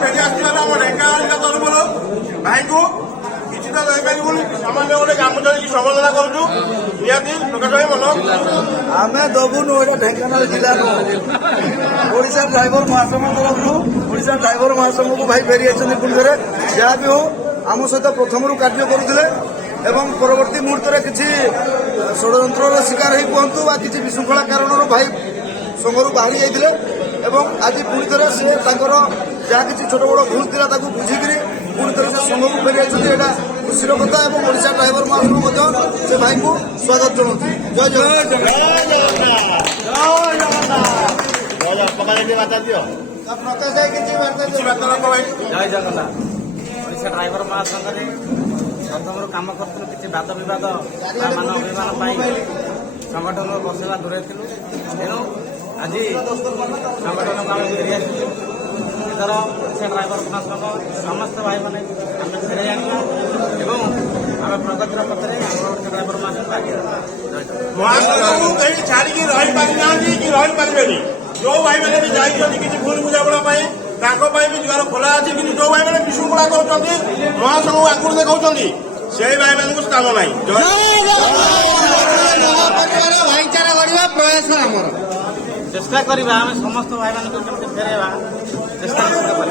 ଫେରି ଆସିଥିବାରୁ ଆମ ଢେଙ୍କାନାଳ ଜିଲ୍ଲା ତରଫରୁ ଭାଇଙ୍କୁ କିଛି ତ ରହିପାରିବୁନି ସାମାନ୍ୟ ଗୋଟେ କାମ ଚଳିକି ସମ୍ବର୍ଦ୍ଧନା କରୁଛୁ। ନିହାତି ପ୍ରକାଶ ଭାଇ ମନ ଆମେ ଦବୁନୁ ଏଇଟା ଢେଙ୍କାନାଳ ଜିଲ୍ଲା ନୁହଁ ଓଡ଼ିଶା ଡ୍ରାଇଭର ମହାସଂଘ ତରଫରୁ ଓଡ଼ିଶା ଡ୍ରାଇଭର ମହାସଂଘକୁ ଭାଇ ଫେରି ଆସିଛନ୍ତି ପୁଣି ଥରେ। ଯାହା ବି ହଉ ଆମ ସହିତ ପ୍ରଥମରୁ କାର୍ଯ୍ୟ କରୁଥିଲେ ଏବଂ ପରବର୍ତ୍ତୀ ମୁହୂର୍ତ୍ତରେ କିଛି ଷଡ଼ଯନ୍ତ୍ରର ଶିକାର ହେଇ କୁହନ୍ତୁ ବା କିଛି ବିଶୃଙ୍ଖଳା କାରଣରୁ ଭାଇ ସଂଘରୁ ବାହାରି ଯାଇଥିଲେ ଏବଂ ଆଜି ପୁଣି ଥରେ ସେ ତାଙ୍କର ଯାହା କିଛି ଛୋଟ ବଡ଼ ଭୁଲ ଥିଲା ତାକୁ ବୁଝିକିରି ପୁଣି ଥରେ ସେ ସଂଘକୁ ଫେରି ଆସିଛନ୍ତି। ଏଇଟା ଖୁସିର କଥା ଏବଂ ଓଡ଼ିଶା ଡ୍ରାଇଭର ମହାସଂଘ ମଧ୍ୟ ସେ ଭାଇଙ୍କୁ ସ୍ୱାଗତ ଜଣାଉଛି। ଜୟ ଜୟ ଜଗନ୍ନାଥ। ଓଡ଼ିଶା ଡ୍ରାଇଭର ମହାସଂଘରେ ପ୍ରଥମରୁ କାମ କରୁଥିଲୁ କିଛି ବାଦ ବିବାଦ ବା ମାନ ଅଭିମାନ ପାଇଁ ସଂଗଠନରୁ ବସିବା ଦୂରେଇ ଥିଲୁ। ତେଣୁ ଆଜି ସଂଗଠନକୁ ଆମେ ଫେରି ଆସିଛୁ। ଏଥର ଓଡ଼ିଶା ଡ୍ରାଇଭର ମହାସଂଘ ସମସ୍ତ ଭାଇମାନେ ଆମେ ଫେରାଇ ଆଣିବୁ ଏବଂ ଆମେ ପ୍ରଗତିର ପଥରେ ଆମର ଓଡ଼ିଶା ଡ୍ରାଇଭର ମହାସଂଘ ଆଗେଇ ମହାସଂଘକୁ କେହି ଛାଡ଼ିକି ରହିପାରିନାହାନ୍ତି କି ରହିପାରିବେନି। ଯୋଉ ଭାଇମାନେ ବି ଯାଇଛନ୍ତି କିଛି ଭୁଲ ବୁଝାମଣା ପାଇଁ ତାଙ୍କ ପାଇଁ ବି ଦ୍ୱାର ଖୋଲା ଅଛି। କିନ୍ତୁ ଯୋଉ ଭାଇମାନେ ବିଶୃଙ୍ଖଳା କରୁଛନ୍ତି ମହାସଂଘକୁ ଆଗରୁ ଦେଖାଉଛନ୍ତି ସେଇ ଭାଇମାନଙ୍କୁ ସ୍ଥାନ ନାହିଁ। ଭାଇଚାରା ଗଢ଼ିବା ପ୍ରୟାସ ଆମର ଚେଷ୍ଟା କରିବା ଆମେ ସମସ୍ତ ଭାଇମାନଙ୍କୁ କେମିତି ଫେରାଇବା ଚେଷ୍ଟା କରିବା।